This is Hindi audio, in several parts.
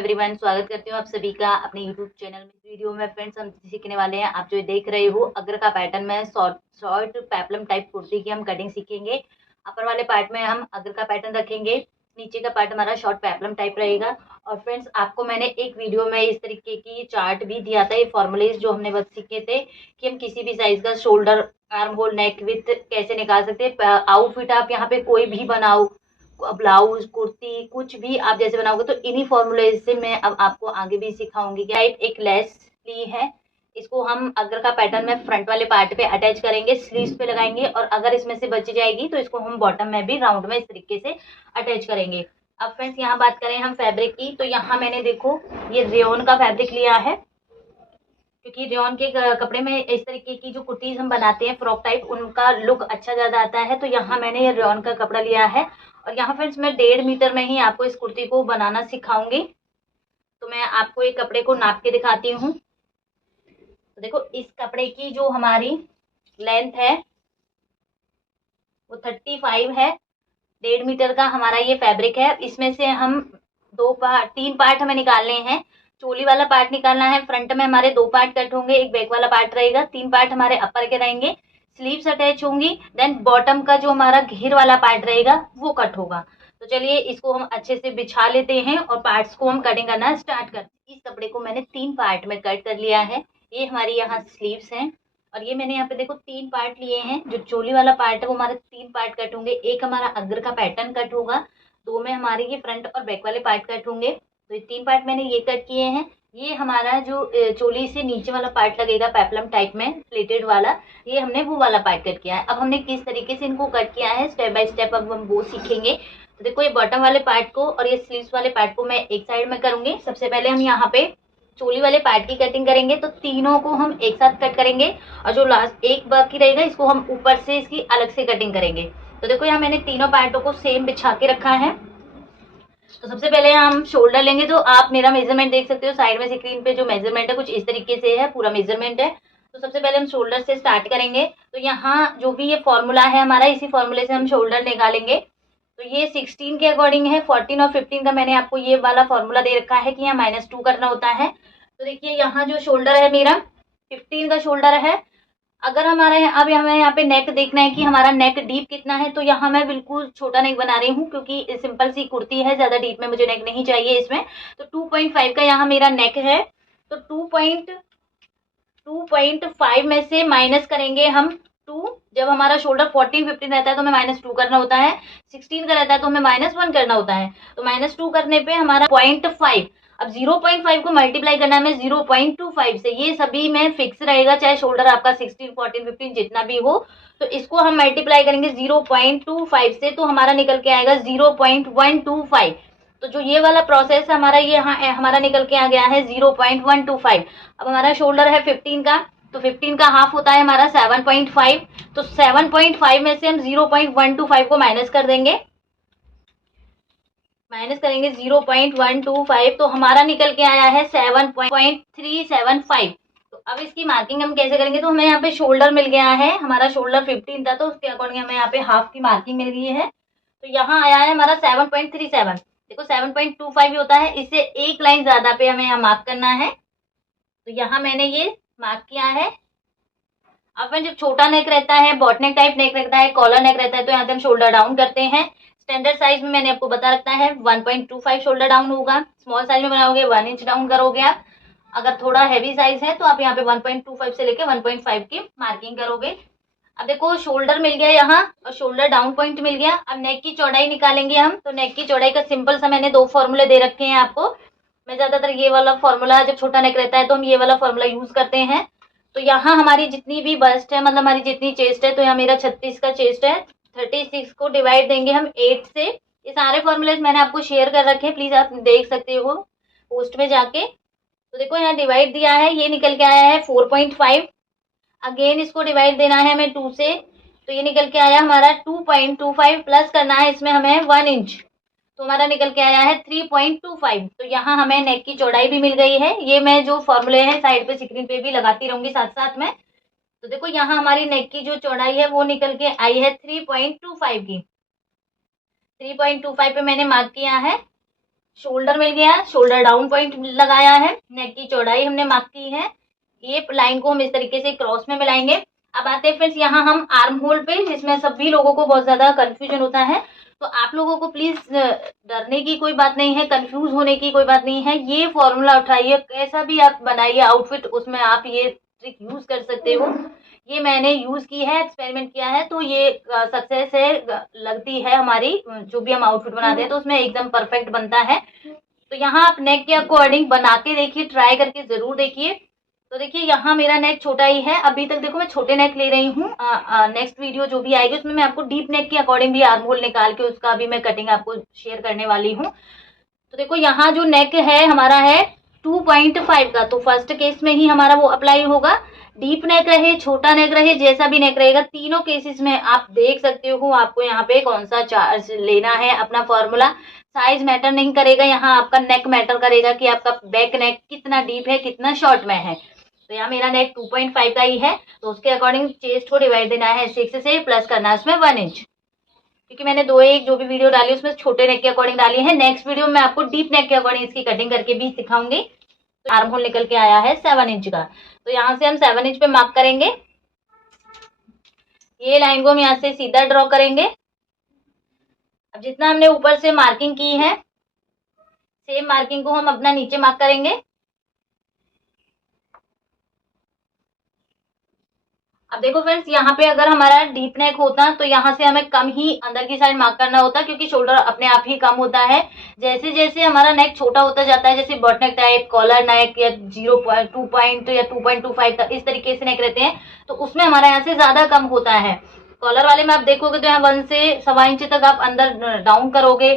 एवरीवन, स्वागत करती हूँ आप सभी का अपने यूट्यूब चैनल में। इस वीडियो में फ्रेंड्स हम सीखने वाले हैं, आप जो देख रहे हो अग्र का पैटर्न में शॉर्ट पेप्लम टाइप कुर्ती की हम कटिंग सीखेंगे। अपर वाले पार्ट में हम अग्र का पैटर्न रखेंगे, नीचे का पार्ट हमारा शॉर्ट पेप्लम टाइप रहेगा। और फ्रेंड्स आपको मैंने एक वीडियो में इस तरीके की चार्ट भी दिया था, ये फॉर्मुलेज जो हमने बस सीखे थे कि हम किसी भी साइज का shoulder, arm hole, neck with कैसे निकाल सकते हैं। आउटफिट आप यहाँ पे कोई भी बनाओ, ब्लाउज, कुर्ती, कुछ भी आप जैसे बनाओगे, तो इन्हीं फॉर्मूले से मैं अब आपको आगे भी सिखाऊंगी। एक लेस ली है, इसको हम अगर का पैटर्न में फ्रंट वाले पार्ट पे अटैच करेंगे, स्लीव्स पे लगाएंगे, और अगर इसमें से बच जाएगी तो इसको हम बॉटम में भी राउंड में इस तरीके से अटैच करेंगे। अब फ्रेंड्स यहाँ बात करें हम फैब्रिक की, तो यहाँ मैंने देखो ये रेयन का फैब्रिक लिया है, क्योंकि रेयन के कपड़े में इस तरीके की जो कुर्तीज हम बनाते हैं फ्रॉक टाइप, उनका लुक अच्छा ज्यादा आता है। तो यहाँ मैंने ये रेयन का कपड़ा लिया है, और यहाँ फ्रेंड्स मैं 1.5 मीटर में ही आपको इस कुर्ती को बनाना सिखाऊंगी। तो मैं आपको एक कपड़े को नाप के दिखाती हूँ। तो देखो इस कपड़े की जो हमारी लेंथ है वो 35 है। 1.5 मीटर का हमारा ये फैब्रिक है। इसमें से हम तीन पार्ट हमें निकालने हैं। चोली वाला पार्ट निकालना है, फ्रंट में हमारे 2 पार्ट कट होंगे, एक बैक वाला पार्ट रहेगा, 3 पार्ट हमारे अपर के रहेंगे, स्लीव्स अटैच होंगी, देन बॉटम का जो हमारा घेर वाला पार्ट रहेगा वो कट होगा। तो चलिए इसको हम अच्छे से बिछा लेते हैं और पार्ट्स को हम कटिंग करना स्टार्ट करते हैं। इस कपड़े को मैंने 3 पार्ट में कट कर लिया है। ये हमारी यहाँ स्लीव्स हैं, और ये मैंने यहाँ पे देखो 3 पार्ट लिए हैं। जो चोली वाला पार्ट है वो हमारे 3 पार्ट कट होंगे, एक हमारा अग्र का पैटर्न कट होगा, 2 में हमारे ये फ्रंट और बैक वाले पार्ट कट होंगे। तो ये 3 पार्ट मैंने ये कट किए हैं। ये हमारा जो चोली से नीचे वाला पार्ट लगेगा पेप्लम टाइप में प्लेटेड वाला, ये हमने वो वाला पार्ट कट किया है। अब हमने किस तरीके से इनको कट किया है स्टेप बाय स्टेप अब हम वो सीखेंगे। तो देखो ये बॉटम वाले पार्ट को और ये स्लीव्स वाले पार्ट को मैं एक साइड में करूंगी। सबसे पहले हम यहाँ पे चोली वाले पार्ट की कटिंग करेंगे, तो तीनों को हम एक साथ कट करेंगे, और जो लास्ट एक बाकी रहेगा इसको हम ऊपर से इसकी अलग से कटिंग करेंगे। तो देखो यहाँ मैंने तीनों पार्टों को सेम बिछा के रखा है। तो सबसे पहले हम शोल्डर लेंगे, तो आप मेरा मेजरमेंट देख सकते हो साइड में स्क्रीन पे, जो मेजरमेंट है कुछ इस तरीके से है, पूरा मेजरमेंट है। तो सबसे पहले हम शोल्डर से स्टार्ट करेंगे। तो यहाँ जो भी ये फॉर्मूला है हमारा, इसी फॉर्मूले से हम शोल्डर निकालेंगे। तो ये 16 के अकॉर्डिंग है, 14 और 15 का मैंने आपको ये वाला फॉर्मूला दे रखा है कि यहाँ -2 करना होता है। तो देखिए यहाँ जो शोल्डर है मेरा 15 का शोल्डर है। अगर हमारा अब हमें यहाँ पे नेक देखना है कि हमारा नेक डीप कितना है, तो यहाँ मैं बिल्कुल छोटा नेक बना रही हूँ, क्योंकि सिंपल सी कुर्ती है, ज्यादा डीप में मुझे नेक नहीं चाहिए इसमें। तो 2.5 का यहाँ मेरा नेक है। तो 2.5 में से माइनस करेंगे हम 2। जब हमारा शोल्डर 14-15 रहता है तो हमें -2 करना होता है, 16 का रहता है तो हमें -1 करना होता है। तो -2 करने पे हमारा 0.5। अब 0.5 को मल्टीप्लाई करना है हमें 0.25 से, ये सभी में फिक्स रहेगा, चाहे शोल्डर आपका 16, 14, 15 जितना भी हो। तो इसको हम मल्टीप्लाई करेंगे 0.25 से, तो हमारा निकल के आएगा 0.125। तो जो ये वाला प्रोसेस है हमारा, ये यहाँ हमारा निकल के आ गया है 0.125। अब हमारा शोल्डर है 15 का, तो 15 का हाफ होता है हमारा 7.5। तो 7.5 में से हम 0.125 को माइनस कर देंगे, माइनस करेंगे 0.125, तो हमारा निकल के आया है 7.375। तो अब इसकी मार्किंग हम कैसे करेंगे, तो हमें यहाँ पे शोल्डर मिल गया है, हमारा शोल्डर 15 था, तो उसके अकॉर्डिंग हमें यहाँ पे हाफ की मार्किंग मिल गई है। तो यहाँ आया है हमारा 7.37। देखो 7.25 ही होता है, इससे एक लाइन ज्यादा पे हमें यहाँ मार्क करना है। तो यहाँ मैंने ये मार्क किया है। अब जब छोटा नेक रहता है, बॉट नेक टाइप नेक रहता है, कॉलर नेक रहता है, तो यहाँ पे हम शोल्डर डाउन करते हैं। स्टैंडर्ड साइज में मैंने आपको बता रखा है 1.25 शोल्डर डाउन होगा। स्मॉल साइज में बनाओगे 1 इंच डाउन करोगे आप। अगर थोड़ा हैवी साइज है तो आप यहाँ पे 1.25 से लेके 1.5 की मार्किंग करोगे। अब देखो शोल्डर मिल गया यहाँ, और शोल्डर डाउन पॉइंट मिल गया। अब नेक की चौड़ाई निकालेंगे हम। तो नेक की चौड़ाई का सिंपल सा मैंने 2 फॉर्मूले दे रखे हैं आपको। मैं ज्यादातर ये वाला फॉर्मूला, जब छोटा नेक रहता है तो हम ये वाला फॉर्मूला यूज करते हैं। तो यहाँ हमारी जितनी भी बस्ट है, मतलब हमारी जितनी चेस्ट है, तो यहाँ मेरा 36 का चेस्ट है, 36 को डिवाइड देंगे हम 8 से। ये सारे फॉर्मूले मैंने आपको शेयर कर रखे हैं, प्लीज आप देख सकते हो पोस्ट में जाके। तो देखो यहाँ डिवाइड दिया है, ये निकल के आया है 4.5। अगेन इसको डिवाइड देना है हमें 2 से, तो ये निकल के आया हमारा 2.25, प्लस करना है इसमें हमें 1 इंच, तो हमारा निकल के आया है 3.25। तो यहाँ हमें नेक की चौड़ाई भी मिल गई है। ये मैं जो फॉर्मूले हैं साइड पे स्क्रीन पे भी लगाती रहूंगी साथ साथ में। तो देखो यहाँ हमारी नेक की जो चौड़ाई है वो निकल के आई है 3.25 की। 3.25 पे मैंने मार्क किया है शोल्डर मिल गया, शोल्डर डाउन पॉइंट लगाया है, नेक की चौड़ाई हमने मार्क की है। ये लाइन को हम इस तरीके से क्रॉस में मिलाएंगे। अब आते हैं फ्रेंड्स यहाँ हम आर्म होल पे, जिसमें सभी लोगों को बहुत ज्यादा कंफ्यूजन होता है। तो आप लोगों को प्लीज डरने की कोई बात नहीं है, कंफ्यूज होने की कोई बात नहीं है। ये फॉर्मूला उठाइए, कैसा भी आप बनाइए आउटफिट, उसमें आप ये ट्रिक यूज कर सकते हो। ये मैंने यूज की है, एक्सपेरिमेंट किया है, तो ये सक्सेस है लगती है हमारी। जो भी हम आउटफिट बनाते हैं तो उसमें एकदम परफेक्ट बनता है। तो यहाँ आप नेक के अकॉर्डिंग बना के देखिए, ट्राई करके जरूर देखिए। तो देखिए यहाँ मेरा नेक छोटा ही है अभी तक। देखो मैं छोटे नेक ले रही हूँ। नेक्स्ट वीडियो जो भी आएगी उसमें मैं आपको डीप नेक के अकॉर्डिंग भी आर्म होल निकाल के उसका भी मैं कटिंग आपको शेयर करने वाली हूँ। तो देखो यहाँ जो नेक है हमारा है 2.5 का, तो फर्स्ट केस में ही हमारा वो अप्लाई होगा। डीप नेक रहे, छोटा नेक रहे, जैसा भी नेक रहेगा, तीनों केसेस में आप देख सकते हो आपको यहाँ पे कौन सा चार्ज लेना है। अपना फॉर्मूला, साइज मैटर नहीं करेगा, यहाँ आपका नेक मैटर करेगा कि आपका बैक नेक कितना डीप है, कितना शॉर्ट में है। तो यहाँ मेरा नेक 2.5 का ही है, तो उसके अकॉर्डिंग चेस्ट को डिवाइड देना है 6 से, प्लस करना है उसमें 1 इंच। क्योंकि मैंने 2-1 जो भी वीडियो डाली उसमें छोटे नेक के अकॉर्डिंग डाली है। नेक्स्ट वीडियो में आपको डीप नेक के अकॉर्डिंग इसकी कटिंग करके भी सिखाऊंगी। तो आर्म होल निकल के आया है 7 इंच का, तो यहाँ से हम 7 इंच पे मार्क करेंगे। ये लाइन को हम यहाँ से सीधा ड्रॉ करेंगे। अब जितना हमने ऊपर से मार्किंग की है, सेम मार्किंग को हम अपना नीचे मार्क करेंगे। अब देखो फ्रेंड्स, यहाँ पे अगर हमारा डीप नेक होता तो यहाँ से हमें कम ही अंदर की साइड मार्क करना होता, क्योंकि शोल्डर अपने आप ही कम होता है। जैसे जैसे हमारा नेक छोटा होता जाता है, जैसे बॉट नेक टाइप, कॉलर नेक या 0.2 पॉइंट या 2.25 का इस तरीके से नेक रहते हैं, तो उसमें हमारा यहाँ से ज्यादा कम होता है। कॉलर वाले में आप देखोगे तो यहाँ 1 से 1.25 इंच तक आप अंदर डाउन करोगे।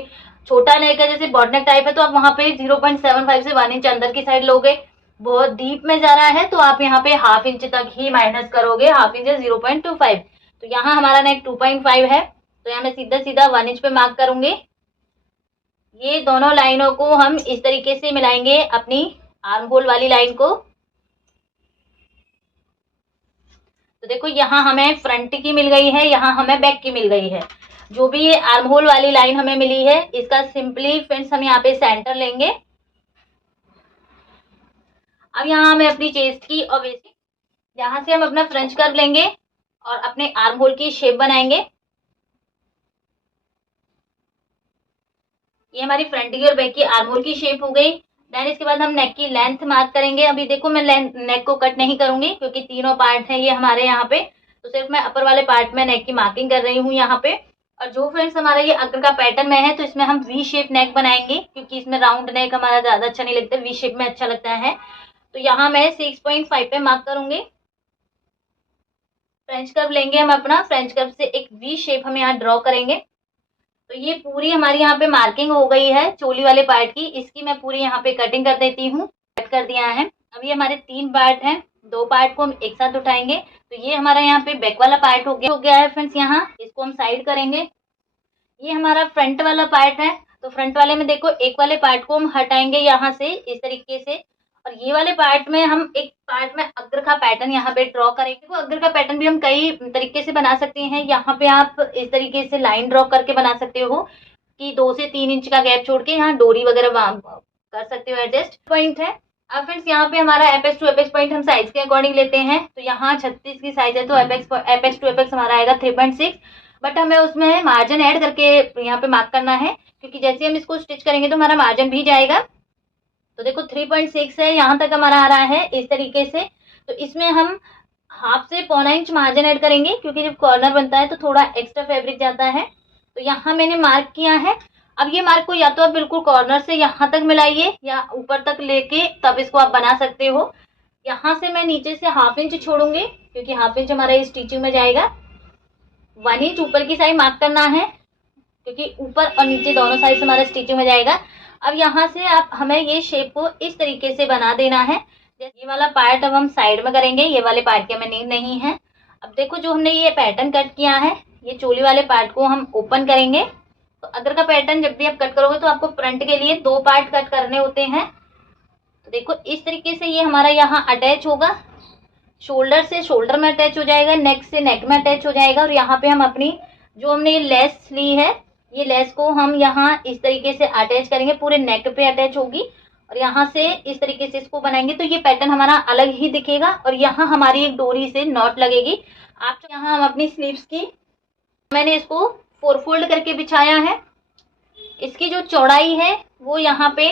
छोटा नेक है जैसे बॉट नेक टाइप है, तो आप वहां पे 0.75 से 1 इंच अंदर की साइड लोगे। बहुत डीप में जा रहा है तो आप यहाँ पे 1/2 इंच तक ही माइनस करोगे, 1/2 इंच 0.25। तो यहाँ हमारा नेक 2.5 है, तो यहाँ मैं सीधा सीधा 1 इंच पे मार्क करूंगी। ये दोनों लाइनों को हम इस तरीके से मिलाएंगे अपनी आर्म होल वाली लाइन को। तो देखो यहाँ हमें फ्रंट की मिल गई है, यहाँ हमें बैक की मिल गई है। जो भी ये आर्म होल वाली लाइन हमें मिली है, इसका सिंपली फ्रेंड्स हम यहाँ पे सेंटर लेंगे। अब यहाँ हमें अपनी चेस्ट की और वेस्ट, यहाँ से हम अपना फ्रेंच कर्व लेंगे और अपने आर्म होल की शेप बनाएंगे। ये हमारी फ्रंट की और बैक की आर्म होल की शेप हो गई। देन इसके बाद हम नेक की लेंथ मार्क करेंगे। अभी देखो मैं नेक को कट नहीं करूंगी क्योंकि तीनों पार्ट है ये हमारे यहाँ पे, तो सिर्फ मैं अपर वाले पार्ट में नेक की मार्किंग कर रही हूँ यहाँ पे। और जो फ्रेंड्स हमारा ये अगर का पैटर्न में है, तो इसमें हम वी शेप नेक बनाएंगे, क्योंकि इसमें राउंड नेक हमारा ज्यादा अच्छा नहीं लगता, वी शेप में अच्छा लगता है। तो यहाँ मैं 6.5 पे मार्क करूंगी। फ्रेंच कर्व लेंगे हम अपना, फ्रेंच कर्व से एक वी शेप हम यहाँ ड्रॉ करेंगे। तो ये पूरी हमारी यहाँ पे मार्किंग हो गई है चोली वाले पार्ट की। इसकी मैं पूरी यहाँ पे कटिंग कर देती हूँ। कट कर दिया है। अब ये हमारे 3 पार्ट हैं, 2 पार्ट को हम एक साथ उठाएंगे। तो ये हमारा यहाँ पे बैक वाला पार्ट हो गया है फ्रेंड्स। यहाँ इसको हम साइड करेंगे। ये हमारा फ्रंट वाला पार्ट है, तो फ्रंट वाले में देखो एक वाले पार्ट को हम हटाएंगे यहाँ से इस तरीके से, और ये वाले पार्ट में हम एक पार्ट में अग्र का पैटर्न यहाँ पे ड्रॉ करेंगे। तो अग्र का पैटर्न भी हम कई तरीके से बना सकते हैं। यहाँ पे आप इस तरीके से लाइन ड्रॉ करके बना सकते हो कि 2 से 3 इंच का गैप छोड़ के यहाँ डोरी वगैरह कर सकते हो एडजस्ट। पॉइंट है। अब फ्रेंड्स यहाँ पे हमारा एपेक्स टू एपेक्स पॉइंट हम साइज के अकॉर्डिंग लेते हैं। तो यहाँ 36 की साइज है, तो एपेक्स टू एपेक्स हमारा आएगा 3.6। बट हमें उसमें मार्जिन ऐड करके यहाँ पे मार्क करना है, क्योंकि जैसे हम इसको स्टिच करेंगे तो हमारा मार्जिन भी जाएगा। तो देखो 3.6 है, यहाँ तक हमारा आ रहा है इस तरीके से। तो इसमें हम 1/2 से 1.25 इंच मार्जिन ऐड करेंगे, क्योंकि जब कॉर्नर बनता है तो थोड़ा एक्स्ट्रा फैब्रिक जाता है। तो यहाँ मैंने मार्क किया है। अब ये मार्क को या तो आप बिल्कुल कॉर्नर से यहाँ तक मिलाइए या ऊपर तक लेके तब इसको आप बना सकते हो। यहाँ से मैं नीचे से 1/2 इंच छोड़ूंगी, क्योंकि 1/2 इंच हमारा ये स्टिचिंग में जाएगा। 1 इंच ऊपर की साइड मार्क करना है, क्योंकि ऊपर और नीचे दोनों साइड से हमारा स्टिचिंग में जाएगा। अब यहाँ से आप हमें ये शेप को इस तरीके से बना देना है। ये वाला पार्ट अब हम साइड में करेंगे, ये वाले पार्ट की हमें नीड नहीं है। अब देखो जो हमने ये पैटर्न कट किया है, ये चोली वाले पार्ट को हम ओपन करेंगे। तो अगर का पैटर्न जब भी आप कट करोगे तो आपको फ्रंट के लिए 2 पार्ट कट करने होते हैं। तो देखो इस तरीके से ये हमारा यहाँ अटैच होगा, शोल्डर से शोल्डर में अटैच हो जाएगा, नेक से नेक में अटैच हो जाएगा। और यहाँ पे हम अपनी जो हमने ये लेस ली है, ये लेस को हम यहाँ इस तरीके से अटैच करेंगे, पूरे नेक पे अटैच होगी और यहाँ से इस तरीके से इसको बनाएंगे तो ये पैटर्न हमारा अलग ही दिखेगा और यहाँ हमारी एक डोरी से नॉट लगेगी। आप यहाँ हम अपनी स्लीव्स की, मैंने इसको 4 फोल्ड करके बिछाया है। इसकी जो चौड़ाई है वो यहाँ पे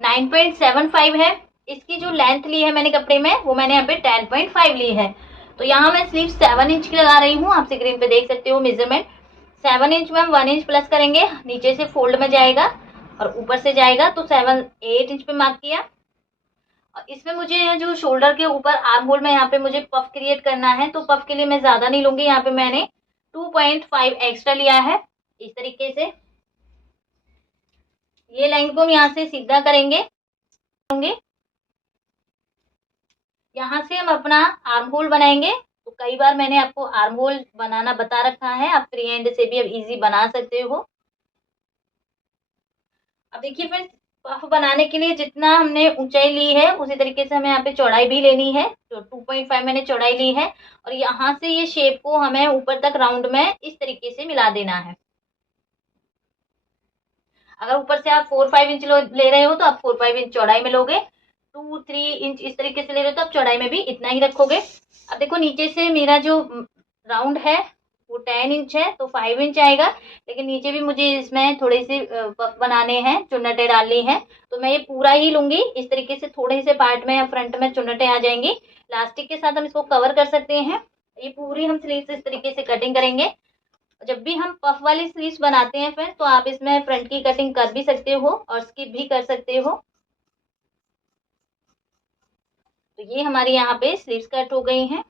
9.75 है। इसकी जो लेंथ ली है मैंने कपड़े में वो मैंने यहाँ पे 10.5 ली है। तो यहाँ मैं स्लीव 7 इंच की लगा रही हूँ, आप स्क्रीन पे देख सकते हो मेजरमेंट। 7 इंच में हम 1 इंच प्लस करेंगे, नीचे से फोल्ड में जाएगा और ऊपर से जाएगा तो 8 इंच पे मार्क किया। और इसमें मुझे जो शोल्डर के ऊपर आर्म होल में यहाँ पे मुझे पफ क्रिएट करना है, तो पफ के लिए मैं ज्यादा नहीं लूंगी, यहाँ पे मैंने 2.5 एक्स्ट्रा लिया है। इस तरीके से ये लाइन को हम यहाँ से सीधा करेंगे, यहाँ से हम अपना आर्म होल बनाएंगे। तो कई बार मैंने आपको आर्म होल बनाना बता रखा है, आप फ्री हैंड से भी अब इजी बना सकते हो। अब देखिए फ्रेंड्स, पफ बनाने के लिए जितना हमने ऊंचाई ली है उसी तरीके से हमें यहाँ पे चौड़ाई भी लेनी है। तो 2.5 मैंने चौड़ाई ली है और यहाँ से ये शेप को हमें ऊपर तक राउंड में इस तरीके से मिला देना है। अगर ऊपर से आप 4-5 इंच ले रहे हो तो आप 4-5 इंच चौड़ाई में लोगे, 2-3 इंच इस तरीके से ले रहे हो तो आप चौड़ाई में भी इतना ही रखोगे। अब देखो नीचे से मेरा जो राउंड है वो 10 इंच है तो 5 इंच आएगा, लेकिन नीचे भी मुझे इसमें थोड़े से पफ बनाने हैं, चुन्नटें डालनी है, तो मैं ये पूरा ही लूंगी। इस तरीके से थोड़े से पार्ट में या फ्रंट में चुन्नटें आ जाएंगी, इलास्टिक के साथ हम इसको कवर कर सकते हैं। ये पूरी हम स्लीव्स इस तरीके से कटिंग करेंगे। जब भी हम पफ वाली स्लीव्स बनाते हैं फ्रेंड्स तो आप इसमें फ्रंट की कटिंग कर भी सकते हो और स्किप भी कर सकते हो। तो ये हमारी यहाँ पे स्लीव्स कट हो गई हैं,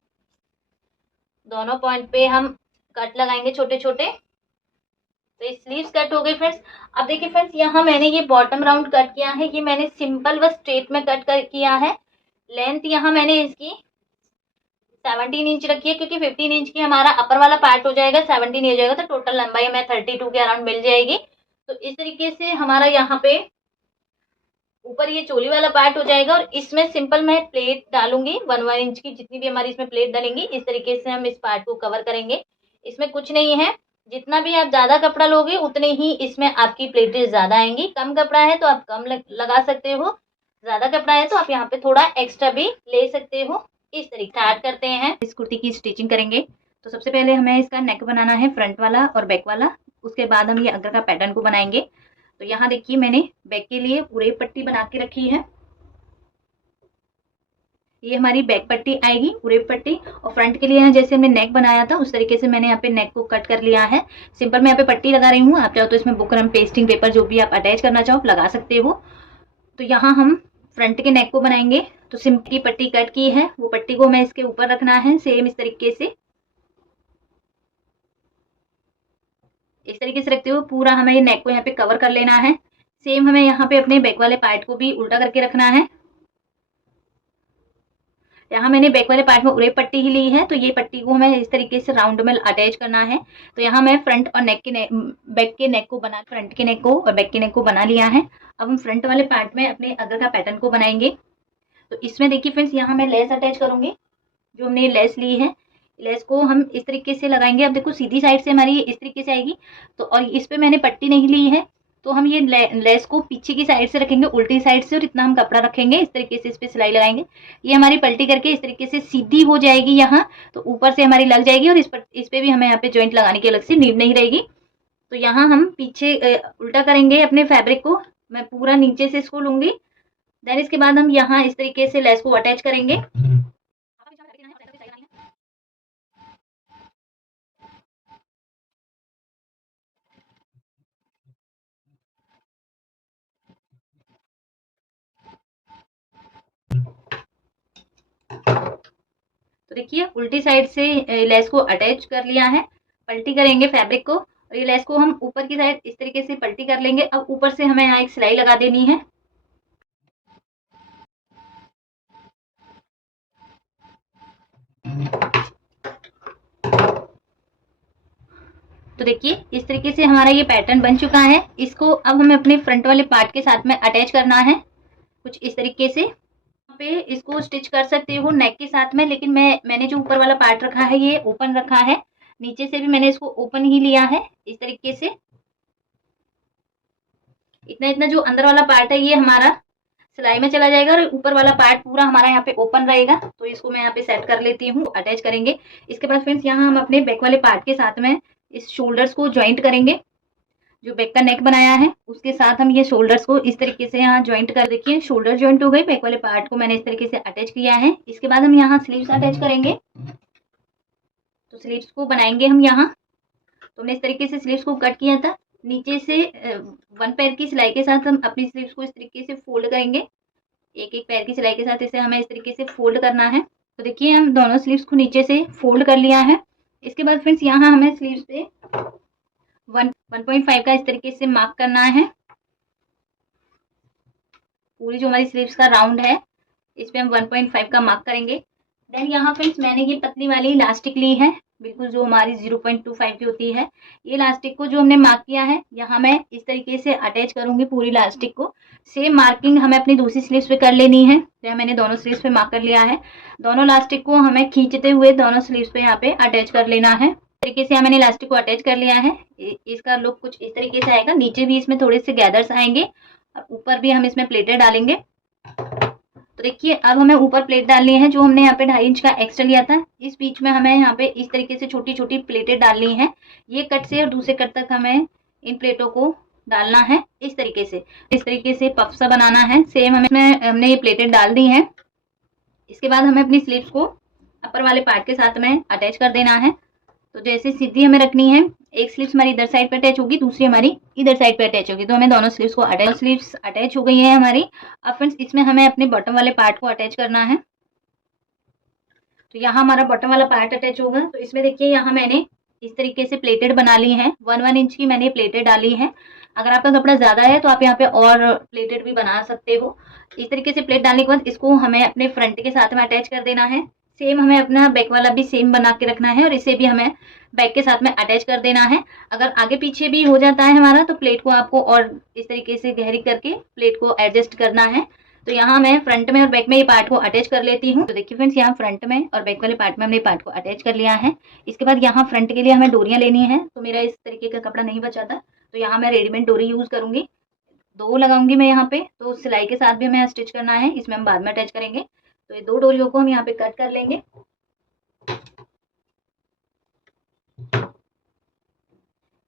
दोनों पॉइंट पे हम कट लगाएंगे छोटे छोटे। तो ये स्लीव्स कट हो गई फ्रेंड्स। अब देखिए फ्रेंड्स, यहाँ मैंने ये बॉटम राउंड कट किया है, ये मैंने सिंपल व स्ट्रेट में कट किया है। लेंथ यहाँ मैंने इसकी 17 इंच रखी है, क्योंकि 15 इंच की हमारा अपर वाला पार्ट हो जाएगा, 17 हो जाएगा तो टोटल लंबाई हमें 32 के अराउंड मिल जाएगी। तो इस तरीके से हमारा यहाँ पे ऊपर ये चोली वाला पार्ट हो जाएगा और इसमें सिंपल मैं प्लेट डालूंगी 1 इंच की, जितनी भी हमारी इसमें प्लेट डालेंगी इस तरीके से हम इस पार्ट को कवर करेंगे। इसमें कुछ नहीं है, जितना भी आप ज्यादा कपड़ा लोगे उतने ही इसमें आपकी प्लेटें ज्यादा आएंगी। कम कपड़ा है तो आप कम लगा सकते हो, ज्यादा कपड़ा है तो आप यहाँ पे थोड़ा एक्स्ट्रा भी ले सकते हो। इस तरीके स्टार्ट करते हैं, इस कुर्ती की स्टिचिंग करेंगे। तो सबसे पहले हमें इसका नेक बनाना है, फ्रंट वाला और बैक वाला, उसके बाद हम ये अग्र का पैटर्न को बनाएंगे। तो यहाँ देखिए मैंने बैक के लिए उरेब पट्टी बना के रखी है, ये हमारी बैक पट्टी आएगी उरेब पट्टी। और फ्रंट के लिए यहाँ जैसे हमने नेक बनाया था उस तरीके से मैंने यहाँ पे नेक को कट कर लिया है। सिंपल मैं यहाँ पे पट्टी लगा रही हूँ, आप चाहो तो इसमें बुकरम, पेस्टिंग पेपर जो भी आप अटैच करना चाहो लगा सकते हो। तो यहाँ हम फ्रंट के नेक को बनाएंगे। तो सिंपल पट्टी कट की है, वो पट्टी को हमें इसके ऊपर रखना है सेम इस तरीके से, इस तरीके से रखते हुए पूरा हमें ये नेक को यहाँ पे कवर कर लेना है। सेम हमें यहाँ पे अपने बैक वाले पार्ट को भी उल्टा करके रखना है। यहाँ मैंने बैक वाले पार्ट में उरेब पट्टी ही ली है, तो ये पट्टी को हमें इस तरीके से राउंड में अटैच करना है। तो यहाँ मैं फ्रंट और बैक के नेक को बना, फ्रंट के नेक को और बैक के नेक को बना लिया है। अब हम फ्रंट वाले पार्ट में अपने अग्र का पैटर्न को बनाएंगे। तो इसमें देखिए फ्रेंड्स, यहाँ मैं लेस अटैच करूंगी, जो हमने लेस ली है लेस को हम इस तरीके से लगाएंगे। अब देखो सीधी साइड से हमारी इस तरीके से आएगी, तो और इस पे मैंने पट्टी नहीं ली है तो हम ये लेस को पीछे की साइड से रखेंगे, उल्टी साइड से, और इतना हम कपड़ा रखेंगे इस तरीके से, इस पे सिलाई लगाएंगे। ये हमारी पलटी करके इस तरीके से सीधी हो जाएगी यहाँ, तो ऊपर से हमारी लग जाएगी और इस पे भी हमें यहाँ पे जॉइंट लगाने की अलग से नीड नहीं रहेगी। तो यहाँ हम पीछे उल्टा करेंगे अपने फैब्रिक को, मैं पूरा नीचे से इसको लूंगी। देन इसके बाद हम यहाँ इस तरीके से लेस को अटैच करेंगे। तो देखिए उल्टी साइड से लेस को अटैच कर लिया है, पलटी करेंगे फैब्रिक को और ये लेस को हम ऊपर की साइड इस तरीके से पलटी कर लेंगे। अब ऊपर से हमें यहाँ एक सिलाई लगा देनी है। तो देखिए इस तरीके से हमारा ये पैटर्न बन चुका है। इसको अब हमें अपने फ्रंट वाले पार्ट के साथ में अटैच करना है कुछ इस तरीके से। पे इसको स्टिच कर सकते हो नेक के साथ में, लेकिन मैंने जो ऊपर वाला पार्ट रखा है ये ओपन रखा है, नीचे से भी मैंने इसको ओपन ही लिया है इस तरीके से। इतना इतना जो अंदर वाला पार्ट है ये हमारा सिलाई में चला जाएगा और ऊपर वाला पार्ट पूरा हमारा यहाँ पे ओपन रहेगा। तो इसको मैं यहाँ पे सेट कर लेती हूँ, अटैच करेंगे। इसके बाद फ्रेंड्स यहाँ हम अपने बैक वाले पार्ट के साथ में इस शोल्डर्स को ज्वाइंट करेंगे। जो बैक का नेक बनाया है उसके साथ हम ये शोल्डर्स को इस तरीके से यहाँ ज्वाइंट कर, देखिए शोल्डर ज्वाइंट हो गई, बैक वाले पार्ट को मैंने इस तरीके से अटैच किया है। इसके बाद हम यहाँ स्लीव्स अटैच करेंगे। तो स्लीव्स को बनाएंगे हम यहाँ। तो हमने इस तरीके से स्लीव्स को कट किया था। नीचे से 1 पैर की सिलाई के साथ हम अपनी स्लीव्स को इस तरीके से फोल्ड करेंगे। एक एक पैर की सिलाई के साथ इसे हमें इस तरीके से फोल्ड करना है। तो देखिए हम दोनों स्लीव्स को नीचे से फोल्ड कर लिया है। इसके बाद फ्रेंड्स यहाँ हमें स्लीव्स पे 1.5 का इस तरीके से मार्क करना है। पूरी जो हमारी स्लीव्स का राउंड है इस पे हम 1.5 का मार्क करेंगे। देन यहाँ फ्रेंड्स मैंने ये पतली वाली इलास्टिक ली है, बिल्कुल जो हमारी 0.25 की होती है। ये इलास्टिक को जो हमने मार्क किया है यहाँ मैं इस तरीके से अटैच करूंगी पूरी इलास्टिक को। सेम मार्किंग हमें अपनी दूसरी स्लीव्स पे कर लेनी है। तो मैंने दोनों स्लीव्स पे मार्क कर लिया है। दोनों इलास्टिक को हमें खींचते हुए दोनों स्लीव्स पे यहाँ पे अटैच कर लेना है। इस तरीके से मैंने इलास्टिक को अटैच कर लिया है। इसका लुक कुछ इस तरीके से आएगा। नीचे भी इसमें थोड़े से गैदर्स आएंगे और ऊपर भी हम इसमें प्लेटें डालेंगे। तो देखिए अब हमें ऊपर प्लेट डालनी है। जो हमने यहाँ पे 2.5 इंच का एक्स्ट्रा लिया था, इस बीच में हमें यहाँ पे इस तरीके से छोटी छोटी प्लेटें डालनी है। ये कट से और दूसरे कट तक हमें इन प्लेटों को डालना है इस तरीके से पफ सा बनाना है। सेम हमने ये प्लेटें डाल दी हैं। इसके बाद हमें अपनी स्लीव्स को अपर वाले पार्ट के साथ में अटैच कर देना है। तो जैसे सीधी हमें रखनी है, एक स्लीव्स हमारी इधर साइड पे अटैच होगी, दूसरी हमारी इधर साइड पे अटैच होगी। तो हमें दोनों स्लीव्स को स्लीव्स अटैच हो गई है हमारी। अब फ्रेंड्स इसमें हमें अपने बॉटम वाले पार्ट को अटैच करना है। तो यहाँ हमारा बॉटम वाला पार्ट अटैच होगा। तो इसमें देखिए यहाँ मैंने इस तरीके से प्लेटेड बना ली है। 1 इंच की मैंने प्लेटेड डाली है। अगर आपका कपड़ा ज्यादा है तो आप यहाँ पे और प्लेटेड भी बना सकते हो। इस तरीके से प्लेट डालने के बाद इसको हमें अपने फ्रंट के साथ में अटैच कर देना है। सेम हमें अपना बैक वाला भी सेम बना के रखना है और इसे भी हमें बैक के साथ में अटैच कर देना है। अगर आगे पीछे भी हो जाता है हमारा तो प्लेट को आपको और इस तरीके से गहरी करके प्लेट को एडजस्ट करना है। तो यहाँ मैं फ्रंट में और बैक में ये पार्ट को अटैच कर लेती हूँ। तो देखिए फ्रेंड्स यहाँ फ्रंट में और बैक वाले पार्ट में हमने पार्ट को अटैच कर लिया है। इसके बाद यहाँ फ्रंट के लिए हमें डोरियाँ लेनी है। तो मेरा इस तरीके का कपड़ा नहीं बचा था, तो यहाँ मैं रेडीमेड डोरी यूज करूंगी। 2 लगाऊंगी मैं यहाँ पे। तो सिलाई के साथ भी हमें स्टिच करना है, इसमें हम बाद में अटैच करेंगे। तो ये 2 डोरियों को हम यहाँ पे कट कर लेंगे।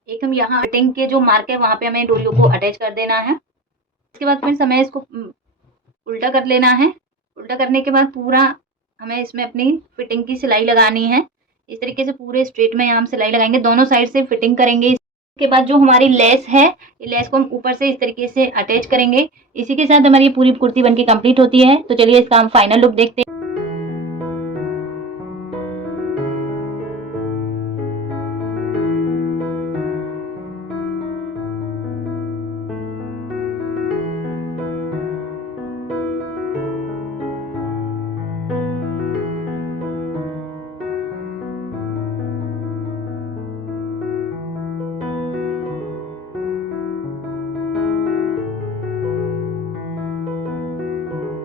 एक हम यहाँ कटिंग के जो मार्क है वहां पे हमें डोरियों को अटैच कर देना है। इसके बाद फ्रेंड्स हमें इसको उल्टा कर लेना है। उल्टा करने के बाद पूरा हमें इसमें अपनी फिटिंग की सिलाई लगानी है। इस तरीके से पूरे स्ट्रेट में यहाँ हम सिलाई लगाएंगे, दोनों साइड से फिटिंग करेंगे। इसके बाद जो हमारी लेस है, ये लेस को हम ऊपर से इस तरीके से अटैच करेंगे। इसी के साथ हमारी पूरी कुर्ती बनके कंप्लीट होती है। तो चलिए इसका हम फाइनल लुक देखते हैं।